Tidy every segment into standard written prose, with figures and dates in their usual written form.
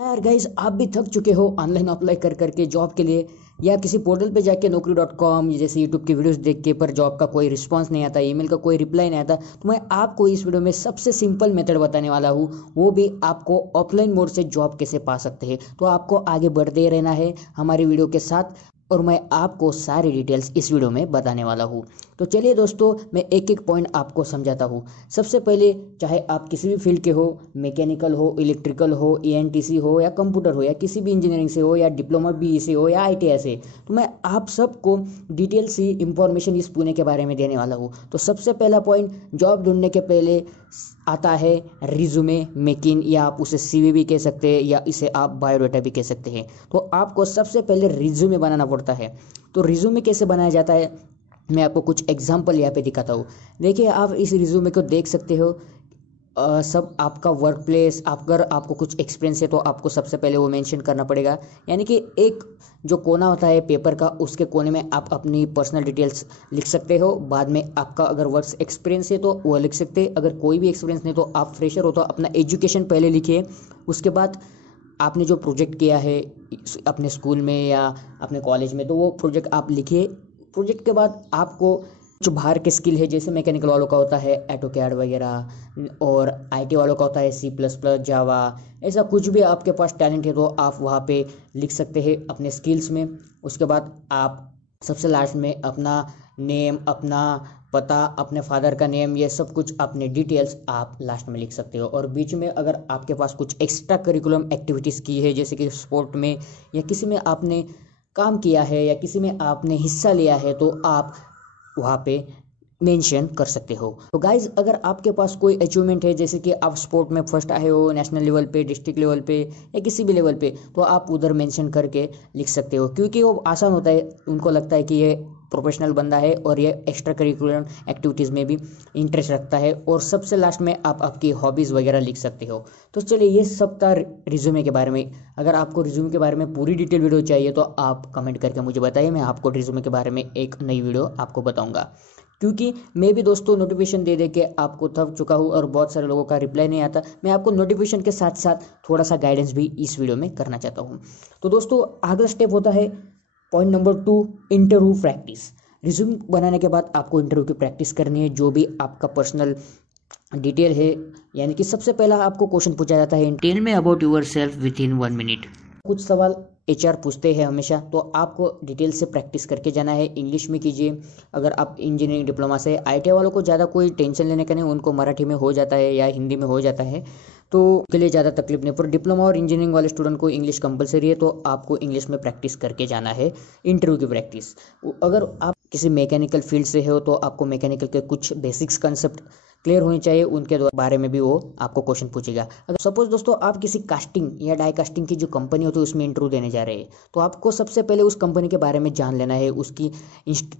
यार गाइस, आप भी थक चुके हो ऑनलाइन अप्लाई कर करके जॉब के लिए, या किसी पोर्टल पे जाके naukri.com जैसे यूट्यूब की वीडियोस देख के पर जॉब का कोई रिस्पांस नहीं आता, ईमेल का कोई रिप्लाई नहीं आता। तो मैं आपको इस वीडियो में सबसे सिंपल मेथड बताने वाला हूँ, वो भी आपको ऑफलाइन मोड से जॉब कैसे पा सकते हैं। तो आपको आगे बढ़ते रहना है हमारी वीडियो के साथ, और मैं आपको सारी डिटेल्स इस वीडियो में बताने वाला हूँ। तो चलिए दोस्तों, मैं एक एक पॉइंट आपको समझाता हूँ। सबसे पहले, चाहे आप किसी भी फील्ड के हो, मैकेनिकल हो, इलेक्ट्रिकल हो, ईएनटीसी हो, या कंप्यूटर हो, या किसी भी इंजीनियरिंग से हो, या डिप्लोमा बी से हो, या आईटीआई से, तो मैं आप सबको डिटेल सी इंफॉर्मेशन इस पुणे के बारे में देने वाला हूँ। तो सबसे पहला पॉइंट, जॉब ढूंढने के पहले आता है रिज्यूमे मेकिंग, या आप उसे सीवी भी कह सकते हैं, या इसे आप बायोडाटा भी कह सकते हैं। तो आपको सबसे पहले रिज्यूमे बनाना पड़ता है। तो रिज्यूमे कैसे बनाया जाता है, मैं आपको कुछ एग्जांपल यहाँ पे दिखाता हूँ। देखिए, आप इस रिज्यूमे को देख सकते हो। सब आपका वर्क प्लेस, अगर आपको कुछ एक्सपीरियंस है तो आपको सबसे पहले वो मेंशन करना पड़ेगा। यानी कि एक जो कोना होता है पेपर का, उसके कोने में आप अपनी पर्सनल डिटेल्स लिख सकते हो। बाद में आपका अगर वर्क एक्सपीरियंस है तो वो लिख सकते हैं। अगर कोई भी एक्सपीरियंस नहीं तो आप फ्रेशर हो तो अपना एजुकेशन पहले लिखिए। उसके बाद आपने जो प्रोजेक्ट किया है अपने स्कूल में या अपने कॉलेज में, तो वो प्रोजेक्ट आप लिखिए। प्रोजेक्ट के बाद आपको जो बाहर के स्किल है, जैसे मैकेनिकल वालों का होता है ऑटोकैड वगैरह, और आईटी वालों का होता है सी प्लस प्लस, जावा, ऐसा कुछ भी आपके पास टैलेंट है तो आप वहाँ पे लिख सकते हैं अपने स्किल्स में। उसके बाद आप सबसे लास्ट में अपना नेम, अपना पता, अपने फादर का नेम, ये सब कुछ अपने डिटेल्स आप लास्ट में लिख सकते हो। और बीच में अगर आपके पास कुछ एक्स्ट्रा करिकुलम एक्टिविटीज़ की है, जैसे कि स्पोर्ट में या किसी में आपने काम किया है या किसी में आपने हिस्सा लिया है, तो आप वहाँ पे मेंशन कर सकते हो। तो गाइज, अगर आपके पास कोई अचीवमेंट है, जैसे कि आप स्पोर्ट में फर्स्ट आए हो, नेशनल लेवल पे, डिस्ट्रिक्ट लेवल पे, या किसी भी लेवल पे, तो आप उधर मेंशन करके लिख सकते हो, क्योंकि वो आसान होता है। उनको लगता है कि ये प्रोफेशनल बंदा है और ये एक्स्ट्रा करिकुलर एक्टिविटीज़ में भी इंटरेस्ट रखता है। और सबसे लास्ट में आप आपकी हॉबीज़ वगैरह लिख सकते हो। तो चलिए, ये सब था रिज्यूमे के बारे में। अगर आपको रिज्यूमे के बारे में पूरी डिटेल वीडियो चाहिए तो आप कमेंट करके मुझे बताइए, मैं आपको रिज्यूमे के बारे में एक नई वीडियो आपको बताऊंगा। क्योंकि मैं भी दोस्तों नोटिफिकेशन दे दे के आपको थक चुका हूँ और बहुत सारे लोगों का रिप्लाई नहीं आता। मैं आपको नोटिफिकेशन के साथ साथ थोड़ा सा गाइडेंस भी इस वीडियो में करना चाहता हूँ। तो दोस्तों, अगला स्टेप होता है point number 2, interview practice. Resume बनाने के बाद आपको इंटरव्यू की प्रैक्टिस करनी है, जो भी आपका पर्सनल डिटेल है। यानी कि सबसे पहला आपको क्वेश्चन पूछा जाता है, tell me about yourself within 1 minute. कुछ सवाल एचआर पूछते हैं हमेशा, तो आपको डिटेल से प्रैक्टिस करके जाना है। इंग्लिश में कीजिए। अगर आप इंजीनियरिंग डिप्लोमा से, आईटीआई वालों को ज़्यादा कोई टेंशन लेने का नहीं, उनको मराठी में हो जाता है या हिंदी में हो जाता है, तो उसके लिए ज़्यादा तकलीफ नहीं। पर डिप्लोमा और इंजीनियरिंग वाले स्टूडेंट को इंग्लिश कंपलसरी है, तो आपको इंग्लिश में प्रैक्टिस करके जाना है। इंटरव्यू की प्रैक्टिस, अगर आप किसी मैकेनिकल फील्ड से हो तो आपको मैकेनिकल के कुछ बेसिक्स कंसेप्ट क्लियर होनी चाहिए, उनके बारे में भी वो आपको क्वेश्चन पूछेगा। अगर सपोज दोस्तों आप किसी कास्टिंग या डाई कास्टिंग की जो कंपनी होती है उसमें इंटरव्यू देने जा रहे हैं, तो आपको सबसे पहले उस कंपनी के बारे में जान लेना है। उसकी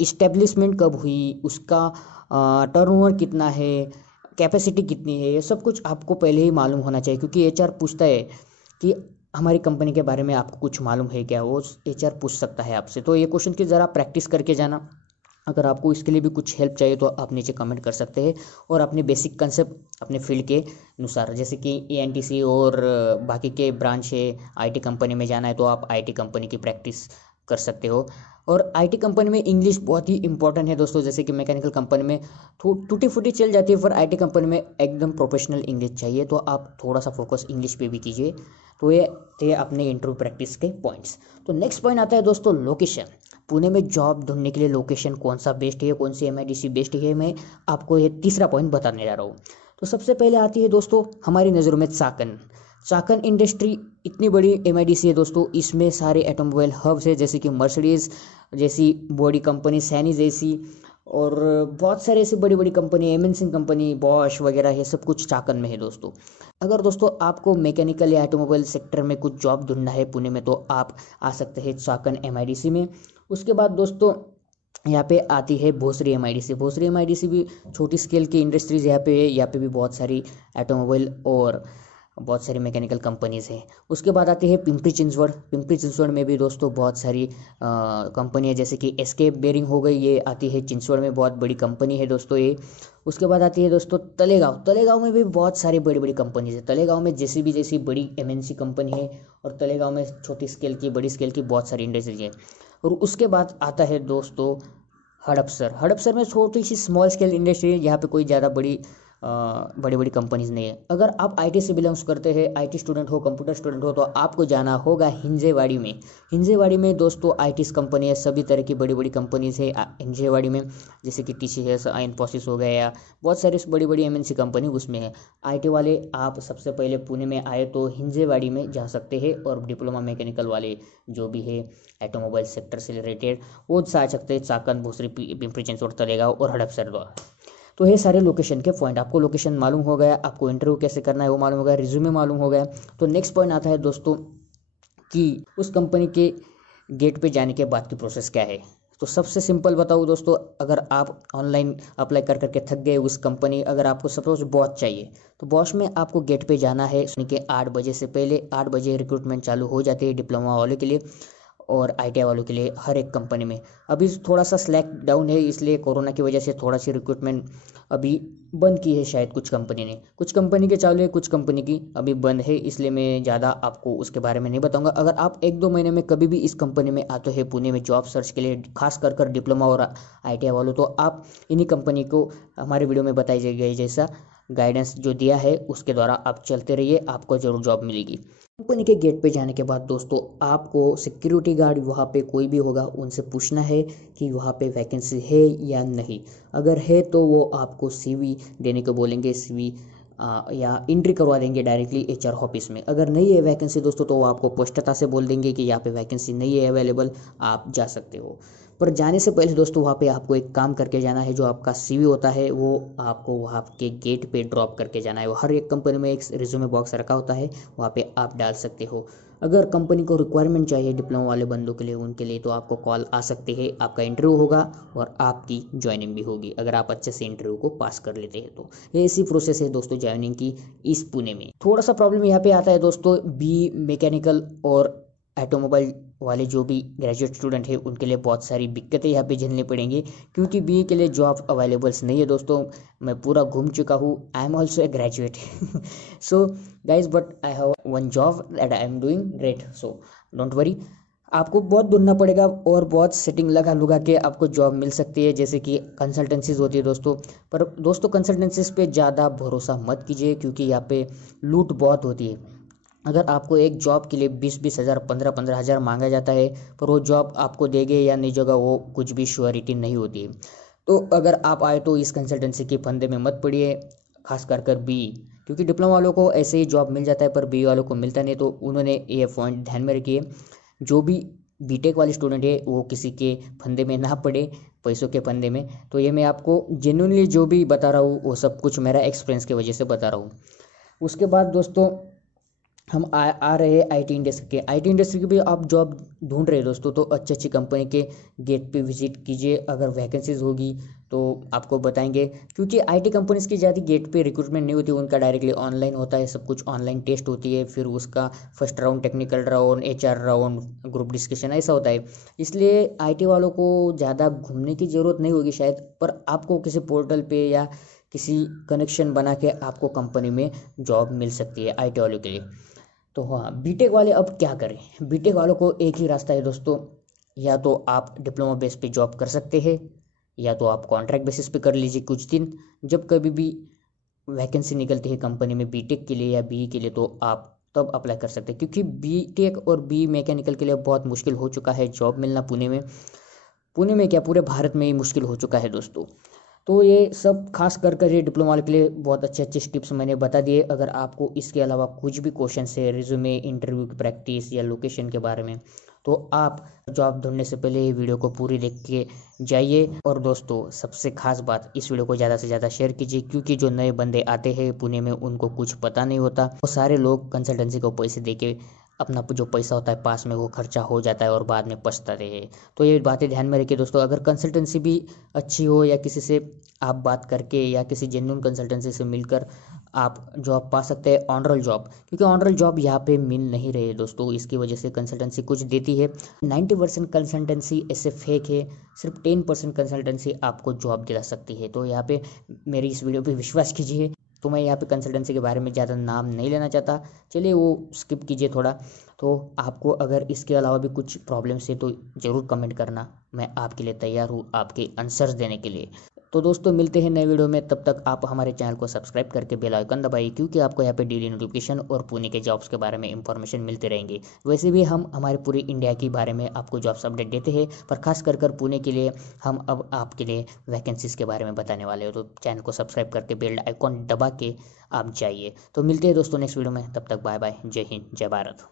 इस्टेब्लिशमेंट कब हुई, उसका टर्नओवर कितना है, कैपेसिटी कितनी है, ये सब कुछ आपको पहले ही मालूम होना चाहिए। क्योंकि एचआर पूछता है कि हमारी कंपनी के बारे में आपको कुछ मालूम है क्या, वो एचआर पूछ सकता है आपसे। तो ये क्वेश्चन की ज़रा प्रैक्टिस करके जाना। अगर आपको इसके लिए भी कुछ हेल्प चाहिए तो आप नीचे कमेंट कर सकते हैं। और अपने बेसिक कंसेप्ट अपने फील्ड के अनुसार, जैसे कि एएनटीसी और बाकी के ब्रांच है, आईटी कंपनी में जाना है तो आप आईटी कंपनी की प्रैक्टिस कर सकते हो। और आईटी कंपनी में इंग्लिश बहुत ही इंपॉर्टेंट है दोस्तों। जैसे कि मैकेनिकल कंपनी में टूटी फूटी चल जाती है, पर आईटी कंपनी में एकदम प्रोफेशनल इंग्लिश चाहिए, तो आप थोड़ा सा फोकस इंग्लिश पे भी कीजिए। तो ये थे अपने इंटरव्यू प्रैक्टिस के पॉइंट्स। तो नेक्स्ट पॉइंट आता है दोस्तों, लोकेशन। पुणे में जॉब ढूंढने के लिए लोकेशन कौन सा बेस्ट है, कौन सी एमआईडीसी बेस्ट है, मैं आपको ये तीसरा पॉइंट बताने जा रहा हूँ। तो सबसे पहले आती है दोस्तों हमारी नज़रों में चाकन। चाकन इंडस्ट्री इतनी बड़ी एमआईडीसी है दोस्तों, इसमें सारे ऑटोमोबाइल हब्स है, जैसे कि मर्सिडीज जैसी बड़ी कंपनी, सैनी जैसी, और बहुत सारे ऐसी बड़ी बड़ी कंपनी, एमएनसी कंपनी, बॉश वगैरह, ये सब कुछ चाकन में है दोस्तों। अगर दोस्तों आपको मैकेनिकल या ऑटोमोबाइल सेक्टर में कुछ जॉब ढूंढना है पुणे में, तो आप आ सकते हैं चाकन एमआईडीसी में। उसके बाद दोस्तों यहाँ पे आती है भोसरी एमआईडीसी। भोसरी एमआईडीसी भी छोटी स्केल की इंडस्ट्रीज यहाँ पे है। यहाँ पे भी बहुत सारी ऑटोमोबाइल और बहुत सारी मैकेनिकल कंपनीज़ हैं। उसके बाद आती है पिंपरी चिंचवड़। पिंपरी चिंचवड़ में भी दोस्तों बहुत सारी कंपनी है, जैसे कि एसके बेरिंग हो गई, ये आती है चिंचवड़ में, बहुत बड़ी कंपनी है दोस्तों ये। उसके बाद आती है दोस्तों तलेगांव। तलेगांव में भी बहुत सारी बड़ी बड़ी कंपनीज है। तलेगांव में जेसीबी जैसी बड़ी एमएनसी कंपनी है, और तलेगांव में छोटी स्केल की, बड़ी स्केल की बहुत सारी इंडस्ट्रीज है। और उसके बाद आता है दोस्तों हड़पसर। हड़पसर में छोटी सी स्मॉल स्केल इंडस्ट्री है, यहाँ पे कोई ज़्यादा बड़ी बड़ी कंपनीज नहीं है। अगर आप आईटी से बिलोंग्स करते हैं, आईटी स्टूडेंट हो, कंप्यूटर स्टूडेंट हो, तो आपको जाना होगा हिंजेवाड़ी में। हिंजेवाड़ी में दोस्तों आईटी कंपनी है, सभी तरह की बड़ी बड़ी कंपनीज है हिंजेवाड़ी में, जैसे कि टीसीएस, इन्फोसिस हो गया, या बहुत सारी बड़ी बड़ी एमएनसी कंपनी उसमें है। आईटी वाले आप सबसे पहले पुणे में आए तो हिंजेवाड़ी में जा सकते हैं, और डिप्लोमा मैकेनिकल वाले जो भी है ऑटोमोबाइल सेक्टर से रिलेटेड, वो जा सकते हैं चाकंद, भोसरी, पिंपरी चिंचवड़, तलेगांव और हड़पसर द्वारा। तो ये सारे लोकेशन के पॉइंट, आपको लोकेशन मालूम हो गया, आपको इंटरव्यू कैसे करना है वो मालूम हो गया, रिज्यूमे मालूम हो गया। तो नेक्स्ट पॉइंट आता है दोस्तों कि उस कंपनी के गेट पे जाने के बाद की प्रोसेस क्या है। तो सबसे सिंपल बताऊँ दोस्तों, अगर आप ऑनलाइन अप्लाई कर करके थक गए उस कंपनी, अगर आपको सपोज बॉस चाहिए, तो बॉस में आपको गेट पे जाना है सुन के 8 बजे से पहले। 8 बजे रिक्रूटमेंट चालू हो जाती है डिप्लोमा वालों के लिए और आईटीआई वालों के लिए हर एक कंपनी में। अभी थोड़ा सा स्लैक डाउन है, इसलिए कोरोना की वजह से थोड़ा सी रिक्रूटमेंट अभी बंद की है शायद कुछ कंपनी ने। कुछ कंपनी के चालू है, कुछ कंपनी की अभी बंद है, इसलिए मैं ज़्यादा आपको उसके बारे में नहीं बताऊंगा। अगर आप 1-2 महीने में कभी भी इस कंपनी में आते हैं पुणे में जॉब सर्च के लिए, खास कर डिप्लोमा और आईटीआई वालों, तो आप इन्हीं कंपनी को हमारे वीडियो में बताई गई जैसा गाइडेंस जो दिया है उसके द्वारा आप चलते रहिए, आपको जरूर जॉब मिलेगी। कंपनी के गेट पे जाने के बाद दोस्तों आपको सिक्योरिटी गार्ड वहाँ पे कोई भी होगा उनसे पूछना है कि वहाँ पे वैकेंसी है या नहीं। अगर है तो वो आपको सीवी देने को बोलेंगे, सीवी या एंट्री करवा देंगे डायरेक्टली एचआर ऑफिस में। अगर नहीं है वैकेंसी दोस्तों तो वो आपको स्पष्टता से बोल देंगे कि यहाँ पे वैकेंसी नहीं है अवेलेबल, आप जा सकते हो। पर जाने से पहले दोस्तों वहाँ पे आपको एक काम करके जाना है, जो आपका सीवी होता है वो आपको वहाँ के गेट पे ड्रॉप करके जाना है। वो हर एक कंपनी में एक रिज्यूमे बॉक्स रखा होता है, वहाँ पे आप डाल सकते हो। अगर कंपनी को रिक्वायरमेंट चाहिए डिप्लोमा वाले बंदों के लिए, उनके लिए तो आपको कॉल आ सकती है, आपका इंटरव्यू होगा और आपकी ज्वाइनिंग भी होगी, अगर आप अच्छे से इंटरव्यू को पास कर लेते हैं तो। ये ऐसी प्रोसेस है दोस्तों ज्वाइनिंग की इस पुणे में। थोड़ा सा प्रॉब्लम यहाँ पे आता है दोस्तों, बी मैकेनिकल और ऑटोमोबाइल वाले जो भी ग्रेजुएट स्टूडेंट है उनके लिए बहुत सारी दिक्कतें यहाँ पे झेलनी पड़ेंगी, क्योंकि बीए के लिए जॉब अवेलेबल्स नहीं है दोस्तों। मैं पूरा घूम चुका हूँ, I am also a graduate so guys, but I have one job that I am doing great, so don't worry. आपको बहुत ढूंढना पड़ेगा और बहुत सेटिंग लगा लुगा के आपको जॉब मिल सकती है, जैसे कि कंसल्टेंसीज होती है दोस्तों। पर दोस्तों कंसल्टेंसीज पे ज़्यादा भरोसा मत कीजिए, क्योंकि यहाँ पे लूट बहुत होती है। अगर आपको एक जॉब के लिए 20-20 हज़ार, 15-15 हज़ार मांगा जाता है, पर वो जॉब आपको देंगे या नहीं देगा वो कुछ भी श्योरिटी नहीं होती है। तो अगर आप आए तो इस कंसल्टेंसी के फंदे में मत पड़िए, खास कर बी, क्योंकि डिप्लोमा वालों को ऐसे ही जॉब मिल जाता है पर बी वालों को मिलता नहीं। तो उन्होंने ये पॉइंट ध्यान में रखिए, जो भी बीटेक वाले स्टूडेंट है वो किसी के फंदे में ना पड़े, पैसों के फंदे में। तो ये मैं आपको जेन्युइनली जो भी बता रहा हूँ वो सब कुछ मेरा एक्सपीरियंस की वजह से बता रहा हूँ। उसके बाद दोस्तों हम आ रहे हैं आईटी इंडस्ट्री के। आईटी इंडस्ट्री की भी आप जॉब ढूंढ रहे हैं दोस्तों, तो अच्छी अच्छी कंपनी के गेट पे विजिट कीजिए। अगर वैकेंसीज होगी तो आपको बताएंगे, क्योंकि आईटी कंपनीज की ज़्यादा गेट पे रिक्रूटमेंट नहीं होती, उनका डायरेक्टली ऑनलाइन होता है, सब कुछ ऑनलाइन टेस्ट होती है, फिर उसका first round technical round, HR round, group discussion, ऐसा होता है। इसलिए आईटी वालों को ज़्यादा घूमने की ज़रूरत नहीं होगी शायद, पर आपको किसी पोर्टल पे या किसी कनेक्शन बना के आपको कंपनी में जॉब मिल सकती है आईटी वालों के लिए। तो हाँ, बीटेक वाले अब क्या करें। बीटेक वालों को एक ही रास्ता है दोस्तों, या तो आप डिप्लोमा बेस पे जॉब कर सकते हैं, या तो आप कॉन्ट्रैक्ट बेसिस पे कर लीजिए कुछ दिन। जब कभी भी वैकेंसी निकलती है कंपनी में बीटेक के लिए या बी के लिए, तो आप तब अप्लाई कर सकते हैं, क्योंकि बीटेक और बी मैकेनिकल के लिए बहुत मुश्किल हो चुका है जॉब मिलना पुणे में। पुणे में क्या, पूरे भारत में ही मुश्किल हो चुका है दोस्तों। तो ये सब खास कर ये डिप्लोमा वाले के लिए बहुत अच्छे अच्छे टिप्स मैंने बता दिए। अगर आपको इसके अलावा कुछ भी क्वेश्चन है रिज्यूमे, इंटरव्यू की प्रैक्टिस या लोकेशन के बारे में, तो आप जॉब ढूंढने से पहले ये वीडियो को पूरी देख के जाइए। और दोस्तों सबसे खास बात, इस वीडियो को ज़्यादा से ज़्यादा शेयर कीजिए, क्योंकि जो नए बंदे आते हैं पुणे में उनको कुछ पता नहीं होता। वो सारे लोग कंसल्टेंसी को पैसे दे के अपना जो पैसा होता है पास में वो खर्चा हो जाता है और बाद में पछताते हैं। तो ये बातें ध्यान में रखिए दोस्तों। अगर कंसल्टेंसी भी अच्छी हो या किसी से आप बात करके या किसी जेन्युइन कंसल्टेंसी से मिलकर आप जॉब पा सकते हैं ऑन रोल जॉब, क्योंकि ऑन रोल जॉब यहाँ पे मिल नहीं रही है दोस्तों। इसकी वजह से कंसल्टेंसी कुछ देती है, 90% कंसल्टेंसी ऐसे फेक है, सिर्फ 10% कंसल्टेंसी आपको जॉब दिला सकती है। तो यहाँ पे मेरी इस वीडियो पे विश्वास कीजिए। तो मैं यहाँ पे कंसल्टेंसी के बारे में ज़्यादा नाम नहीं लेना चाहता, चलिए वो स्किप कीजिए थोड़ा। तो आपको अगर इसके अलावा भी कुछ प्रॉब्लम्स है तो ज़रूर कमेंट करना, मैं आपके लिए तैयार हूँ आपके आंसर्स देने के लिए। तो दोस्तों मिलते हैं नए वीडियो में, तब तक आप हमारे चैनल को सब्सक्राइब करके बेल आइकन दबाइए, क्योंकि आपको यहाँ पे डेली नोटिफिकेशन और पुणे के जॉब्स के बारे में इंफॉर्मेशन मिलते रहेंगे। वैसे भी हम हमारे पूरे इंडिया के बारे में आपको जॉब्स अपडेट देते हैं, पर खास कर पुणे के लिए हम अब आपके लिए वैकेंसीज के बारे में बताने वाले हो। तो चैनल को सब्सक्राइब करके बेल आइकॉन दबा के आप जाइए। तो मिलते हैं दोस्तों नेक्स्ट वीडियो में, तब तक बाय बाय, जय हिंद, जय भारत।